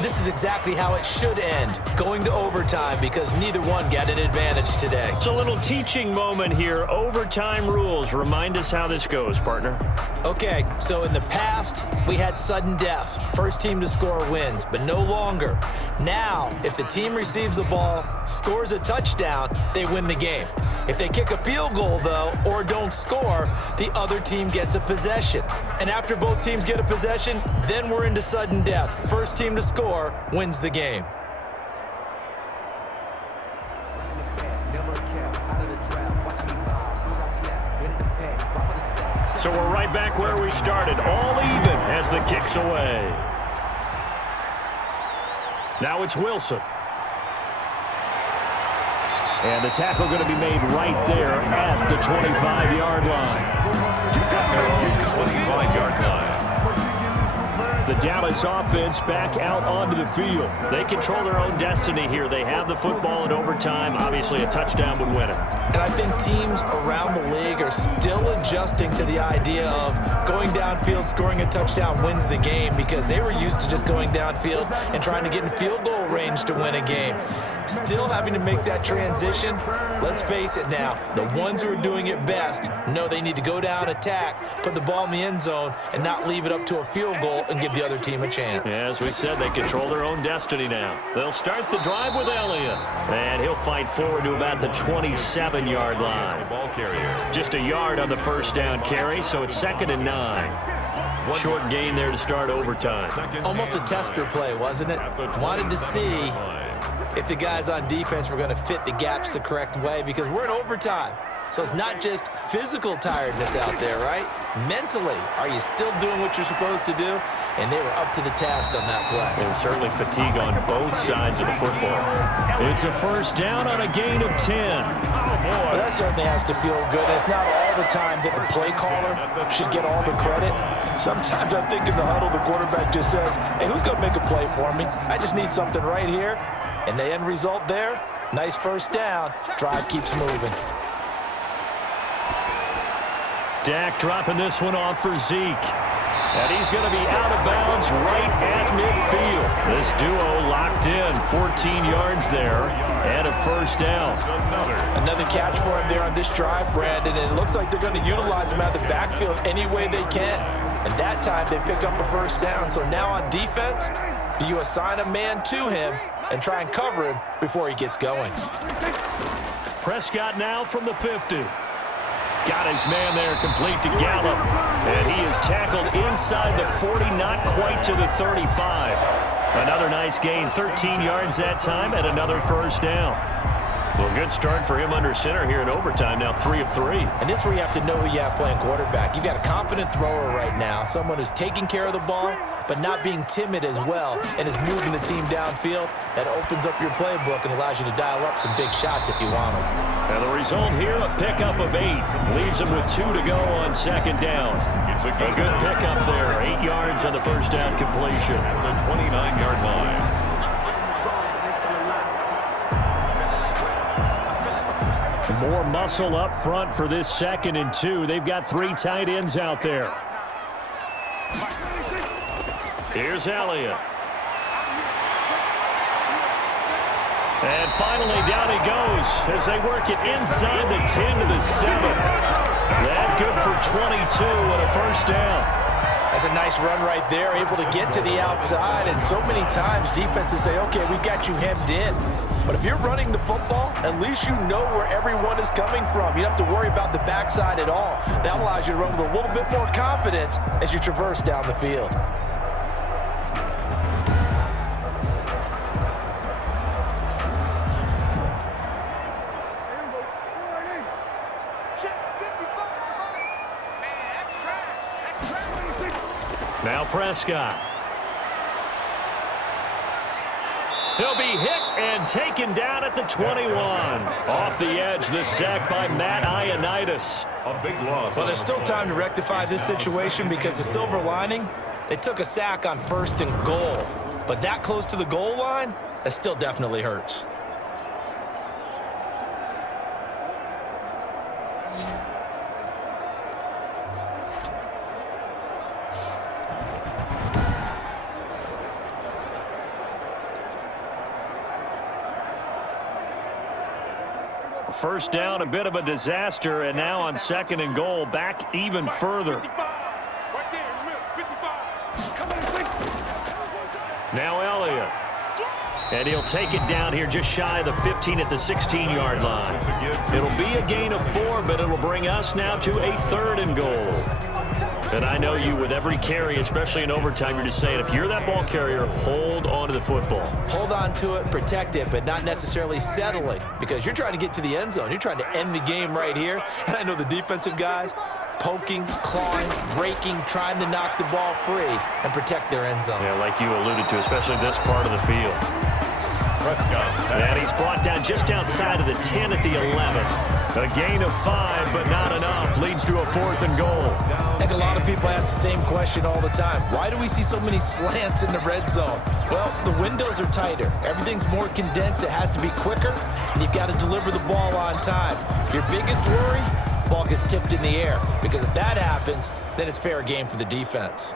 this is exactly how it should end, going to overtime, because neither one got an advantage today. It's a little teaching moment here. Overtime rules. Remind us how this goes, partner. Okay, so in the past, we had sudden death. First team to score wins, but no longer. Now, if the team receives the ball, scores a touchdown, they win the game. If they kick a field goal, though, or don't score, the other team gets a possession. And after both teams get a possession, then we're into sudden death. First team to score wins the game. So we're right back where we started, all even as the kick's away. Now it's Wilson. And the tackle going to be made right there at the 25-yard line. 25-yard line. The Dallas offense back out onto the field. They control their own destiny here. They have the football in overtime. Obviously, a touchdown would win it. And I think teams around the league are still adjusting to the idea of going downfield, scoring a touchdown wins the game, because they were used to just going downfield and trying to get in field goal range to win a game. Still having to make that transition. Let's face it now, the ones who are doing it best know they need to go down, attack, put the ball in the end zone, and not leave it up to a field goal and give the other team a chance. Yeah, as we said, they control their own destiny now. They'll start the drive with Elliott, and he'll fight forward to about the 27-yard line. Ball carrier. Just a yard on the first down carry, so it's 2nd and 9. Short gain there to start overtime. Almost a tester play, wasn't it? Wanted to see if the guys on defense were going to fit the gaps the correct way, because we're in overtime. So it's not just physical tiredness out there, right? Mentally, are you still doing what you're supposed to do? And they were up to the task on that play. And certainly fatigue on both sides of the football. It's a first down on a gain of 10. Well, that certainly has to feel good. It's not all the time that the play caller should get all the credit. Sometimes I think in the huddle, the quarterback just says, hey, who's going to make a play for me? I just need something right here. And the end result there, nice first down. Drive keeps moving. Dak dropping this one off for Zeke. And he's going to be out of bounds right at midfield. This duo locked in, 14 yards there, and a first down. Another catch for him there on this drive, Brandon, and it looks like they're going to utilize him out of the backfield any way they can. And that time they pick up a first down. So now on defense, do you assign a man to him and try and cover him before he gets going? Prescott now from the 50. Got his man there, complete to Gallup. And he is tackled inside the 40, not quite to the 35. Another nice gain, 13 yards that time, and another first down. Well, good start for him under center here in overtime, now 3 of 3. And this is where you have to know who you have playing quarterback. You've got a confident thrower right now, someone who's taking care of the ball, but not being timid as well, and is moving the team downfield. That opens up your playbook and allows you to dial up some big shots if you want them. And the result here, a pickup of 8. Leaves him with 2 to go on second down. It's a good pickup there, 8 yards on the first down completion. At the 29-yard line. More muscle up front for this 2nd and 2. They've got 3 tight ends out there. Here's Elliott. And finally down he goes as they work it inside the 10 to the 7. That good for 22 and a first down. That's a nice run right there, able to get to the outside. And so many times defenses say, okay, we got you hemmed in. But if you're running the football, at least you know where everyone is coming from. You don't have to worry about the backside at all. That allows you to run with a little bit more confidence as you traverse down the field. Now Prescott. He'll be hit and taken down at the 21. Off the edge, the sack by Matt Ioannidis. A big loss. Well, there's still time to rectify this situation because the silver lining, they took a sack on 1st and goal. But that close to the goal line, that still definitely hurts. First down, a bit of a disaster, and now on 2nd and goal, back even further. Now Elliott. And he'll take it down here just shy of the 15 at the 16-yard line. It'll be a gain of 4, but it'll bring us now to a 3rd and goal. And I know you, with every carry, especially in overtime, you're just saying, if you're that ball carrier, hold on to the football. Hold on to it, protect it, but not necessarily settling, because you're trying to get to the end zone. You're trying to end the game right here. And I know the defensive guys poking, clawing, raking, trying to knock the ball free and protect their end zone. Yeah, like you alluded to, especially this part of the field. And he's brought down just outside of the 10 at the 11. A gain of 5, but not enough. Leads to a 4th and goal. I think a lot of people ask the same question all the time. Why do we see so many slants in the red zone? Well, the windows are tighter. Everything's more condensed. It has to be quicker, and you've got to deliver the ball on time. Your biggest worry? Ball gets tipped in the air, because if that happens, then it's fair game for the defense.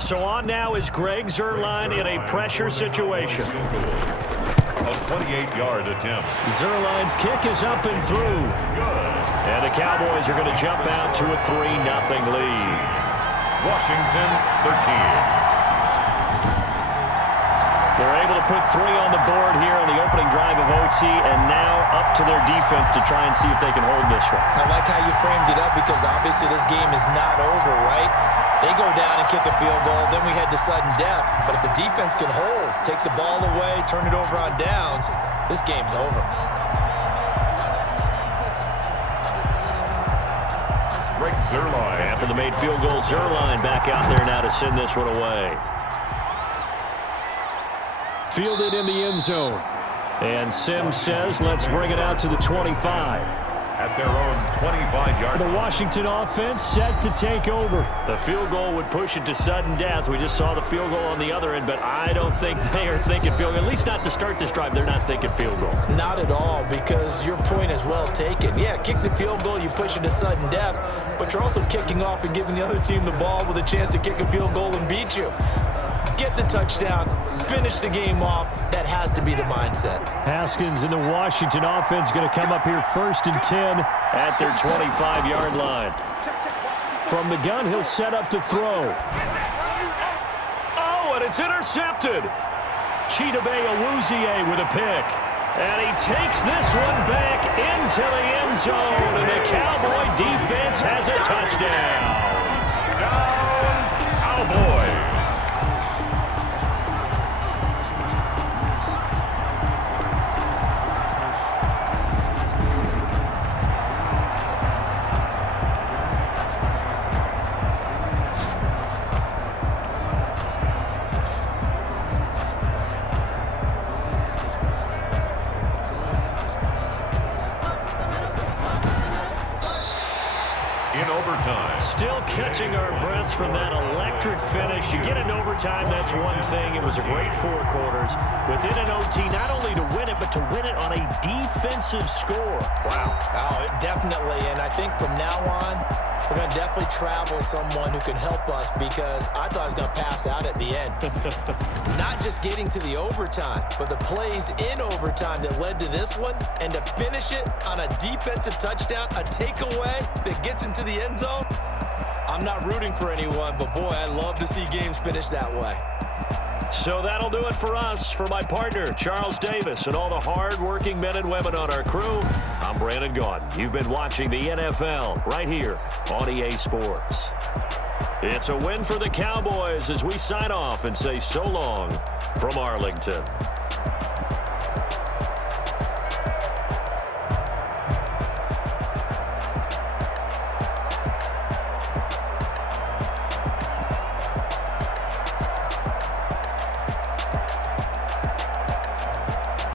So on now is Greg Zuerlein in a pressure situation. A 28-yard attempt. Zuerlein's kick is up and through. And the Cowboys are going to jump out to a 3-0 lead. Washington 13. They're able to put 3 on the board here on the opening drive of OT, and now up to their defense to try and see if they can hold this one. I like how you framed it up, because obviously this game is not over, right? They go down and kick a field goal, then we head to sudden death. But if the defense can hold, take the ball away, turn it over on downs, this game's over. Greg Zuerlein. After the made field goal, Zuerlein back out there now to send this one away. Fielded in the end zone. And Sims says, let's bring it out to the 25. At their own 25-yard line. The Washington offense set to take over. The field goal would push it to sudden death. We just saw the field goal on the other end, but I don't think they are thinking field goal. At least not to start this drive. They're not thinking field goal. Not at all, because your point is well taken. Yeah, kick the field goal, you push it to sudden death, but you're also kicking off and giving the other team the ball with a chance to kick a field goal and beat you. Get the touchdown, finish the game off. That has to be the mindset. Haskins and the Washington offense going to come up here 1st and 10 at their 25-yard line. From the gun, he'll set up to throw. Oh, and it's intercepted. Chidobe Awuzie with a pick. And he takes this one back into the end zone, and the Cowboy defense has a touchdown. Cowboys. Still catching our breaths from that electric finish. You get in overtime, that's one thing. It was a great 4 quarters. But then in OT, not only to win it, but to win it on a defensive score. Wow. Oh, definitely. And I think from now on, we're going to definitely travel someone who can help us, because I thought I was going to pass out at the end. Not just getting to the overtime, but the plays in overtime that led to this one, and to finish it on a defensive touchdown, a takeaway that gets into the end zone. I'm not rooting for anyone, but boy, I love to see games finish that way. So that'll do it for us. For my partner, Charles Davis, and all the hard-working men and women on our crew, I'm Brandon Gaudin. You've been watching the NFL right here on EA Sports. It's a win for the Cowboys as we sign off and say so long from Arlington.